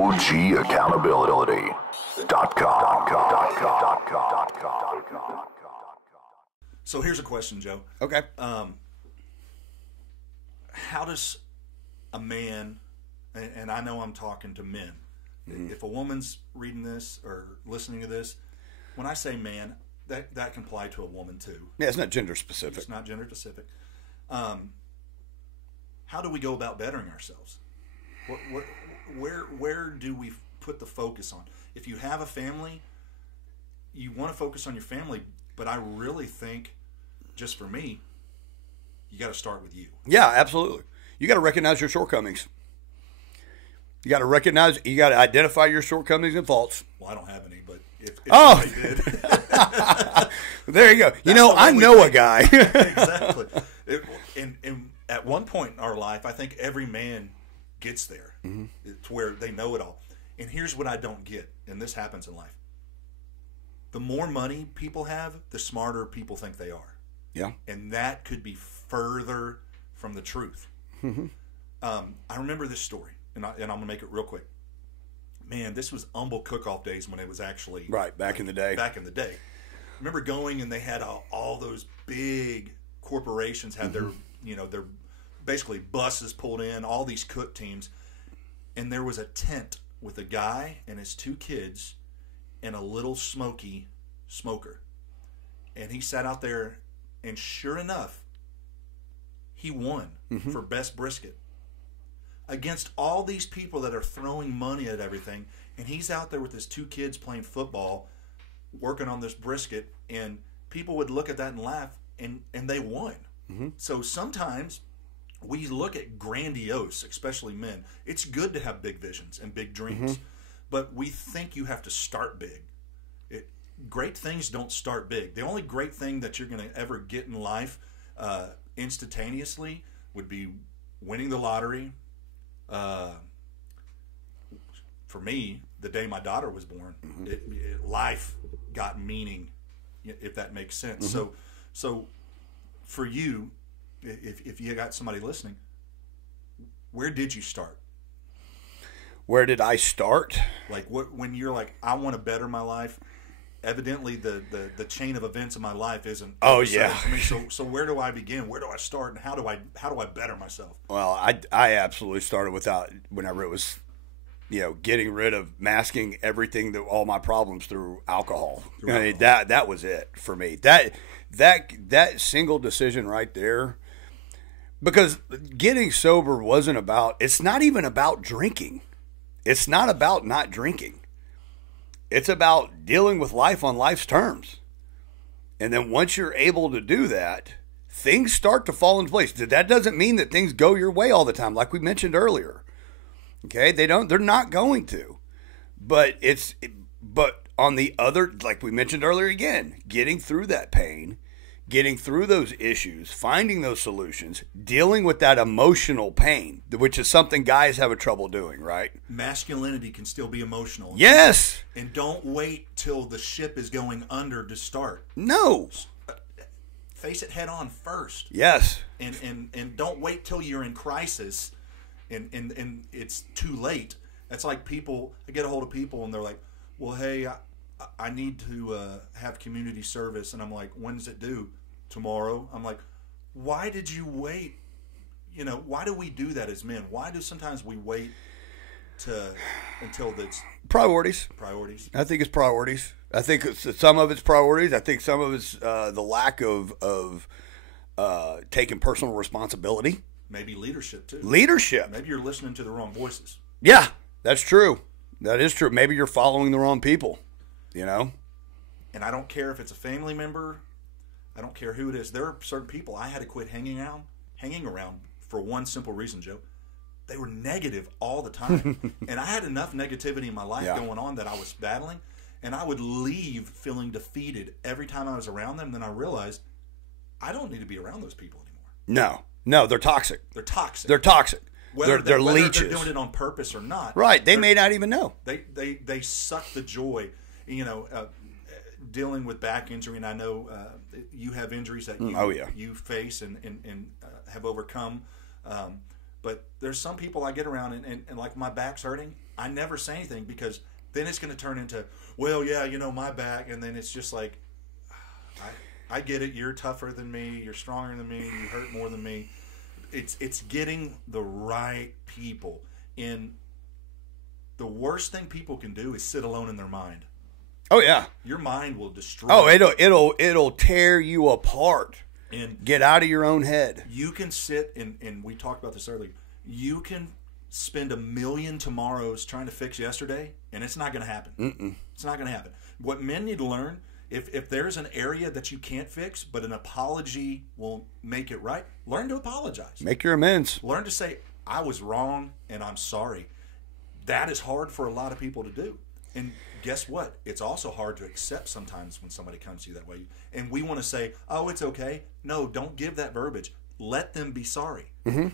OGaccountability.com. So here's a question, Joe. Okay. How does a man, and I know I'm talking to men, if a woman's reading this or listening to this, when I say man, that can apply to a woman too. Yeah, it's not gender specific. It's not gender specific. How do we go about bettering ourselves? Where do we put the focus on? If you have a family, you want to focus on your family, but I really think, just for me, you got to start with you. Yeah, absolutely. You got to recognize your shortcomings. You got to identify your shortcomings and faults. Well, I don't have any, but if I did. There you go. I know a guy. Exactly. And at one point in our life, I think every man gets there to where they know it all. And here's what I don't get, and this happens in life. The more money people have, the smarter people think they are. Yeah. And that could be further from the truth. I remember this story, and I'm going to make it real quick. Man, this was Humble Cook-Off days when it was actually... Right, back in the day. Back in the day. I remember going, and they had all those big corporations had their basically buses pulled in, all these cook teams, and there was a tent with a guy and his two kids and a little smoky smoker. And he sat out there, and sure enough, he won for best brisket. Against all these people that are throwing money at everything, and he's out there with his two kids playing football, working on this brisket, and people would look at that and laugh, and they won. So sometimes we look at grandiose, especially men. It's good to have big visions and big dreams, but we think you have to start big. Great things don't start big. The only great thing that you're going to ever get in life instantaneously would be winning the lottery. For me, the day my daughter was born, life got meaning, if that makes sense. So for you, if you got somebody listening, where did you start? Where did I start? Like when you're like, I want to better my life. Evidently, the chain of events of my life isn't. Oh yeah. I mean, so where do I begin? Where do I start? And how do I better myself? Well, I absolutely started whenever it was, getting rid of masking everything all my problems through alcohol. I mean, that was it for me. That single decision right there, because getting sober wasn't about. It's not even about drinking. It's not about not drinking. It's about dealing with life on life's terms. And then once you're able to do that, things start to fall into place. That doesn't mean that things go your way all the time, like we mentioned earlier. Okay? They're not going to. But on the other, like we mentioned earlier again, getting through that pain, getting through those issues, finding those solutions, dealing with that emotional pain, which is something guys have a trouble doing, right? Masculinity can still be emotional. Yes. And don't wait till the ship is going under to start. No. Face it head on first. Yes. And don't wait till you're in crisis and it's too late. That's like people, I get a hold of people and they're like, well, hey, I need to have community service. And I'm like, when does it due? Tomorrow. I'm like, why did you wait? Why do we do that as men? Why do sometimes we wait until it's priorities? I think it's priorities. I think some of it's priorities. I think some of it's the lack of taking personal responsibility. Maybe leadership too. Leadership. Maybe you're listening to the wrong voices. Yeah, that's true. That is true. Maybe you're following the wrong people. And I don't care if it's a family member. I don't care who it is. There are certain people I had to quit hanging around for one simple reason, Joe. They were negative all the time. And I had enough negativity in my life going on that I was battling. And I would leave feeling defeated every time I was around them. Then I realized I don't need to be around those people anymore. No, they're toxic. They're toxic. Whether they're leeches. They're doing it on purpose or not. Right. They may not even know. They suck the joy. Dealing with back injury, and I know you have injuries that you face and have overcome. But there's some people I get around and like my back's hurting. I never say anything because then it's going to turn into, well, yeah, my back. And then it's just like, I get it. You're tougher than me. You're stronger than me. You hurt more than me. It's getting the right people. And the worst thing people can do is sit alone in their mind. Oh yeah. Your mind will destroy. Oh, it'll tear you apart. And get out of your own head. You can sit and we talked about this earlier. You can spend 1 million tomorrows trying to fix yesterday, and it's not going to happen. It's not going to happen. What men need to learn, if there's an area that you can't fix, but an apology will make it right, learn to apologize. Make your amends. Learn to say, I was wrong and I'm sorry. That is hard for a lot of people to do. And guess what? It's also hard to accept sometimes when somebody comes to you that way. And we want to say, oh, it's okay. No, don't give that verbiage. Let them be sorry.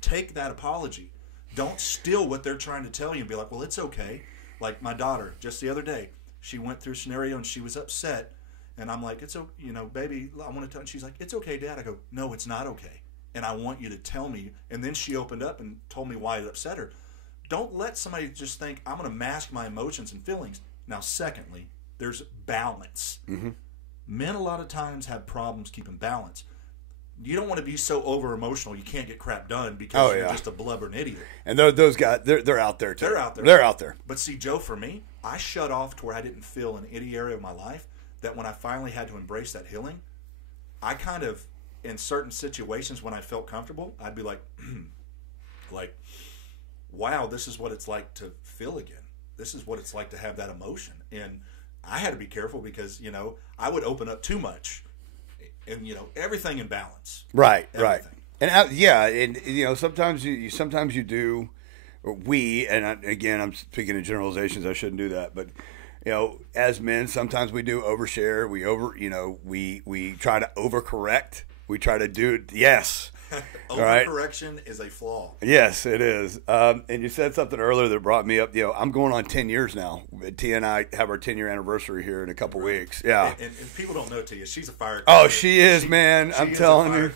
Take that apology. Don't steal what they're trying to tell you and be like, well, it's okay. Like my daughter, just the other day, she went through a scenario and she was upset. And I'm like, it's okay, baby, I want to tell. And she's like, it's okay, Dad. I go, no, it's not okay. And I want you to tell me. And then she opened up and told me why it upset her. Don't let somebody just think, I'm going to mask my emotions and feelings. Now, secondly, there's balance. Men a lot of times have problems keeping balance. You don't want to be so over emotional you can't get crap done because you're just a blubbering idiot. And those guys, they're out there too. They're out there. But see, Joe, for me, I shut off to where I didn't feel in any area of my life that when I finally had to embrace that healing, I kind of, in certain situations when I felt comfortable, I'd be like, wow, this is what it's like to feel again. This is what it's like to have that emotion. And I had to be careful because, I would open up too much. And, everything in balance. Right, everything. Right. And, sometimes you do, and again, I'm speaking in generalizations, I shouldn't do that, but, as men, sometimes we do overshare, we try to overcorrect, we try to do, yes. Overcorrection is a flaw. Yes, it is. And you said something earlier that brought me up. I'm going on 10 years now. Tia and I have our 10-year anniversary here in a couple weeks. Yeah. And people don't know Tia. She's a firecracker. Oh, she is, man. I'm telling you.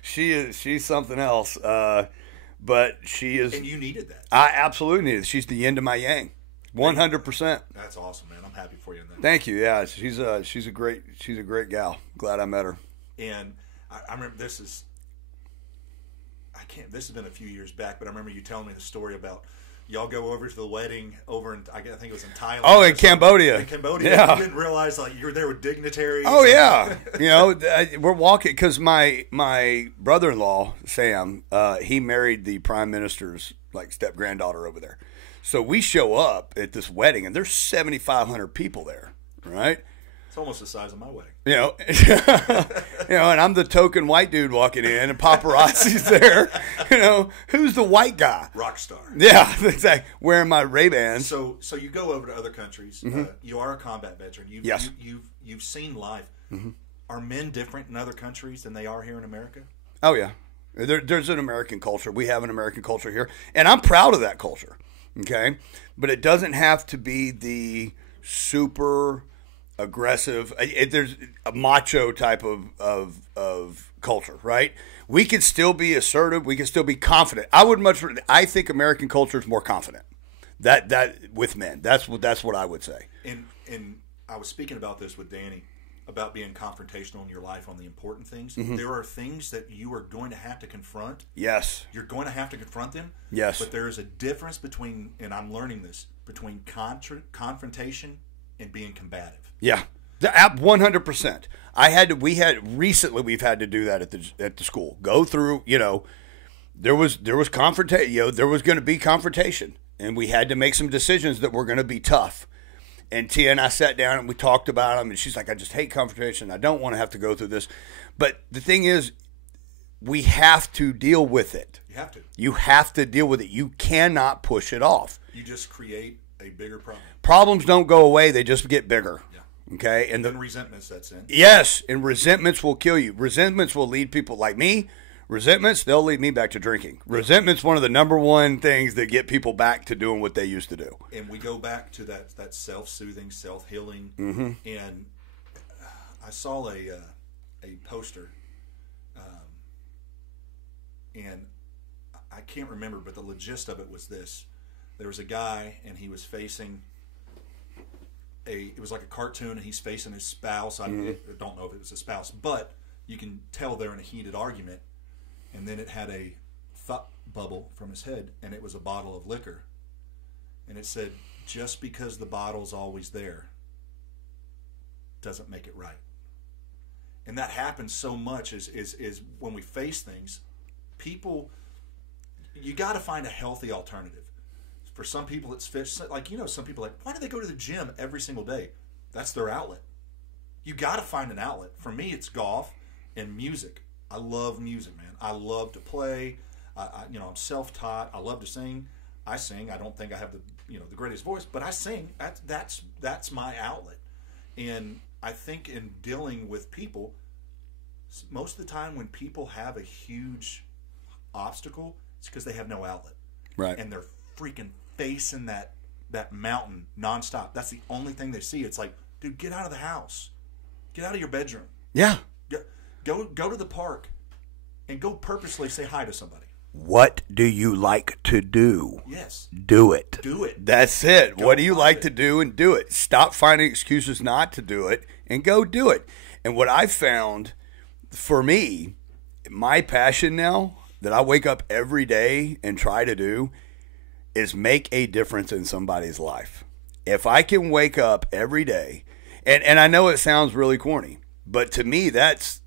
She's She's something else. But she is. And you needed that. I absolutely needed it. She's the yin to my yang. 100%. That's awesome, man. I'm happy for you in that. Thank you. Yeah, she's a great gal. Glad I met her. And I remember this has been a few years back, but I remember you telling me the story about y'all go over to the wedding over in, I think it was in Thailand. Oh, in Cambodia. In Cambodia. Yeah. You didn't realize you were there with dignitaries. Oh, yeah. We're walking because my brother-in-law, Sam, he married the prime minister's step-granddaughter over there. So we show up at this wedding, and there's 7,500 people there, right? It's almost the size of my wedding. And I'm the token white dude walking in, and paparazzi's there. Who's the white guy? Rock star. Yeah, exactly. Wearing my Ray-Bans. So you go over to other countries. You are a combat veteran. You've seen life. Are men different in other countries than they are here in America? Oh yeah, there's an American culture. We have an American culture here, and I'm proud of that culture. Okay, but it doesn't have to be the super aggressive. There's a macho type of culture, right? We can still be assertive. We can still be confident. I think American culture is more confident. That with men. That's what I would say. And I was speaking about this with Danny about being confrontational in your life on the important things. There are things that you are going to have to confront. Yes. You're going to have to confront them. Yes. But there is a difference between, and I'm learning this, between confrontation and being combative. Yeah. 100%. We've had to do that at the school. Go through, there was confrontation, there was going to be confrontation, and we had to make some decisions that were going to be tough. And Tia and I sat down and we talked about them, and she's like, I just hate confrontation. I don't want to have to go through this. But the thing is, we have to deal with it. You have to. You have to deal with it. You cannot push it off. You just create a bigger problem. Problems don't go away. They just get bigger. Yeah. Okay? And then resentment sets in. Yes, and resentments will kill you. Resentments will lead people like me. Resentments, they'll lead me back to drinking. Resentment's one of the number one things that get people back to doing what they used to do. And we go back to that self-soothing, self-healing. And I saw a poster, and I can't remember, but the gist of it was this. There was a guy, and he was facing it was like a cartoon, and he's facing his spouse. I don't know if it was a spouse, but you can tell they're in a heated argument. And then it had a thought bubble from his head, and it was a bottle of liquor. And it said, just because the bottle's always there doesn't make it right. And that happens so much is when we face things, people, you got to find a healthy alternative. For some people, it's fish. Like, some people are like, why do they go to the gym every single day? That's their outlet. You got to find an outlet. For me, it's golf and music. I love music, man. I love to play. I'm self-taught. I love to sing. I sing. I don't think I have the greatest voice, but I sing. That's my outlet. And I think in dealing with people, most of the time when people have a huge obstacle, it's because they have no outlet. Right. And they're freaking facing that mountain nonstop. That's the only thing they see. It's like, dude, get out of the house. Get out of your bedroom. Yeah. Go to the park and go purposely say hi to somebody. What do you like to do? Yes. Do it. Do it. That's it. What do you like to do, and do it. Stop finding excuses not to do it and go do it. And what I found for me, my passion now that I wake up every day and try to do is make a difference in somebody's life. If I can wake up every day, and I know it sounds really corny, but to me that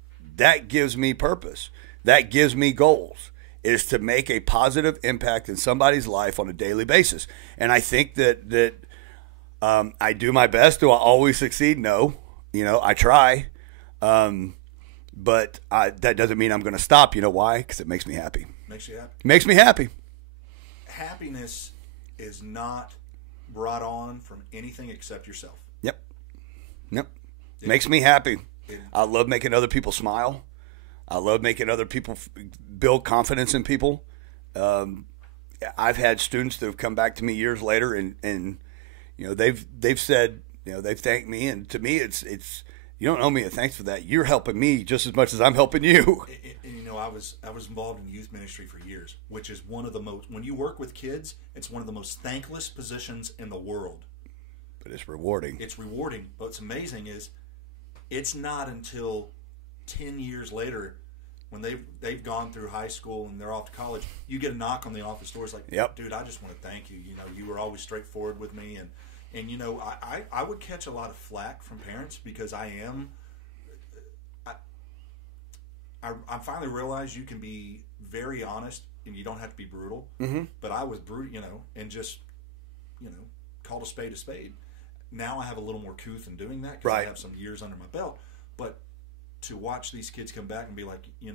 gives me purpose. That gives me goals, is to make a positive impact in somebody's life on a daily basis. And I think that I do my best. Do I always succeed? No. I try. But that doesn't mean I'm going to stop. You know why? Because it makes me happy. Makes you happy? Makes me happy. Happiness is not brought on from anything except yourself. Yep. Makes me happy. I love making other people smile. I love making other people build confidence in people. I've had students that have come back to me years later, and they've said, they've thanked me, and to me it's you don't owe me a thanks for that. You're helping me just as much as I'm helping you. I was involved in youth ministry for years, which is one of the most, when you work with kids, it's one of the most thankless positions in the world. But it's rewarding. It's rewarding. But what's amazing is it's not until 10 years later, when they've gone through high school and they're off to college, you get a knock on the office door. It's like, yep. Dude, I just want to thank you. You were always straightforward with me. And I would catch a lot of flack from parents because I finally realized you can be very honest and you don't have to be brutal. Mm-hmm. But I was brutal, and just, called a spade a spade. Now I have a little more couth in doing that because right. I have some years under my belt. But to watch these kids come back and be like, you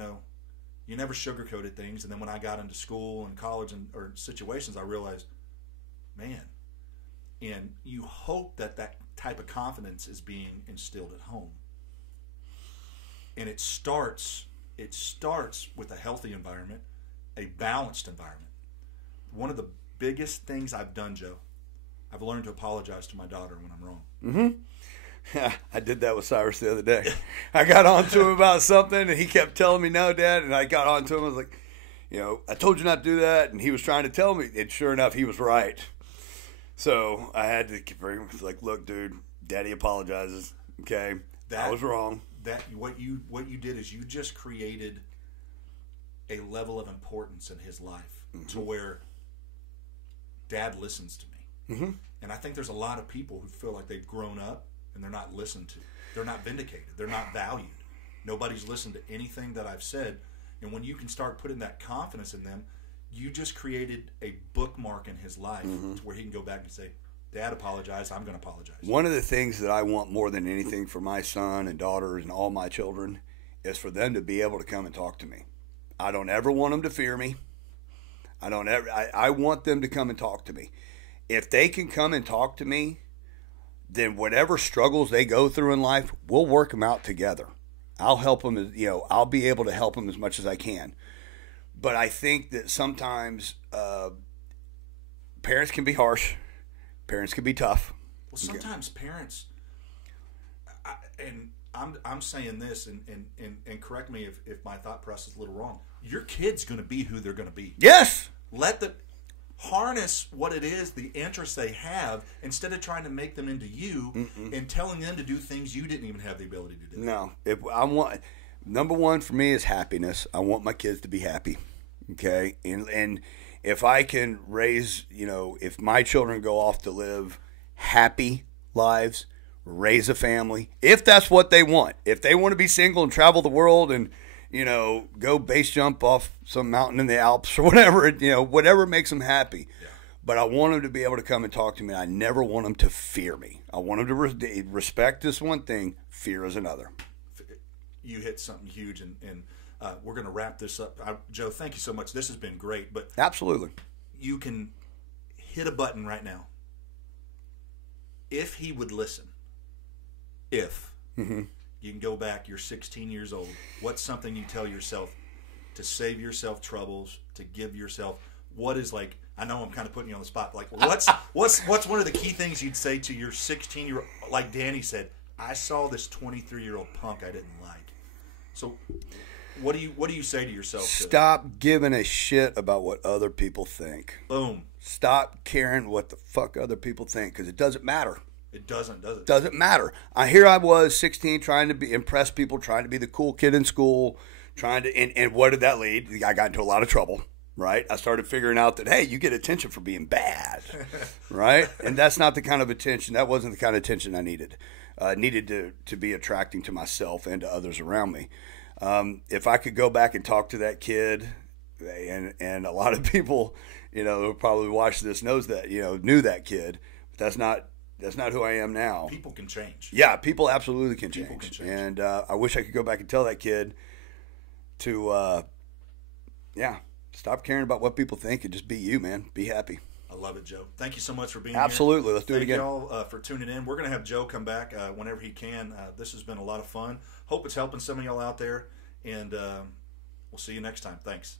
never sugarcoated things. And then when I got into school and college or situations, I realized, man, and you hope that type of confidence is being instilled at home. And it starts with a healthy environment, a balanced environment. One of the biggest things I've done, Joe, I've learned to apologize to my daughter when I'm wrong. Mm-hmm. I did that with Cyrus the other day. I got on to him about something, and he kept telling me, no, Dad. And I got on to him. I was like, I told you not to do that. And he was trying to tell me. And sure enough, he was right. So I had to bring him, like, look, dude, Daddy apologizes. Okay, I was wrong. What you did is you just created a level of importance in his life to where Dad listens to me. Mm-hmm. And I think there's a lot of people who feel like they've grown up and they're not listened to. They're not vindicated. They're not valued. Nobody's listened to anything that I've said. And when you can start putting that confidence in them, you just created a bookmark in his life to where he can go back and say, Dad apologized, I'm going to apologize. One of the things that I want more than anything for my son and daughters and all my children is for them to be able to come and talk to me. I don't ever want them to fear me. I want them to come and talk to me. If they can come and talk to me, then whatever struggles they go through in life, we'll work them out together. I'll help them, I'll be able to help them as much as I can. But I think that sometimes parents can be harsh. Parents can be tough. Well, sometimes parents, and I'm saying this, and correct me if my thought process is a little wrong. Your kid's going to be who they're going to be. Yes. Let the harness what it is, the interest they have, instead of trying to make them into you and telling them to do things you didn't even have the ability to do. No, number one for me is happiness. I want my kids to be happy. Okay, and if I can raise, if my children go off to live happy lives, raise a family, if that's what they want. If they want to be single and travel the world and, go base jump off some mountain in the Alps or whatever, whatever makes them happy. Yeah. But I want them to be able to come and talk to me. I never want them to fear me. I want them to respect this one thing. Fear is another. You hit something huge, and we're going to wrap this up. Joe, thank you so much. This has been great. But absolutely. You can hit a button right now. If he would listen, you can go back, you're 16 years old. What's something you tell yourself to save yourself troubles, to give yourself, what is like, I know I'm kind of putting you on the spot, like what's one of the key things you'd say to your 16-year-old, like Danny said, I saw this 23-year-old punk I didn't like. So what do you say to yourself? Stop giving a shit about what other people think. Boom. Stop caring what the fuck other people think, because it doesn't matter. It doesn't, does it? Doesn't matter. Here I was, 16, trying to impress people, trying to be the cool kid in school, and what did that lead? I got into a lot of trouble, right? I started figuring out that, hey, you get attention for being bad, right? And that's not the kind of attention, that wasn't the kind of attention I needed. Needed to be attracting to myself and to others around me. If I could go back and talk to that kid, and a lot of people, who probably watched this knew that kid, but that's not who I am now. People can change. Yeah, people absolutely can change. People can change. And I wish I could go back and tell that kid to, stop caring about what people think and just be you, man. Be happy. I love it, Joe. Thank you so much for being Absolutely. here. Let's do it again. Thank y'all for tuning in. We're going to have Joe come back whenever he can. This has been a lot of fun. Hope it's helping some of y'all out there. And we'll see you next time. Thanks.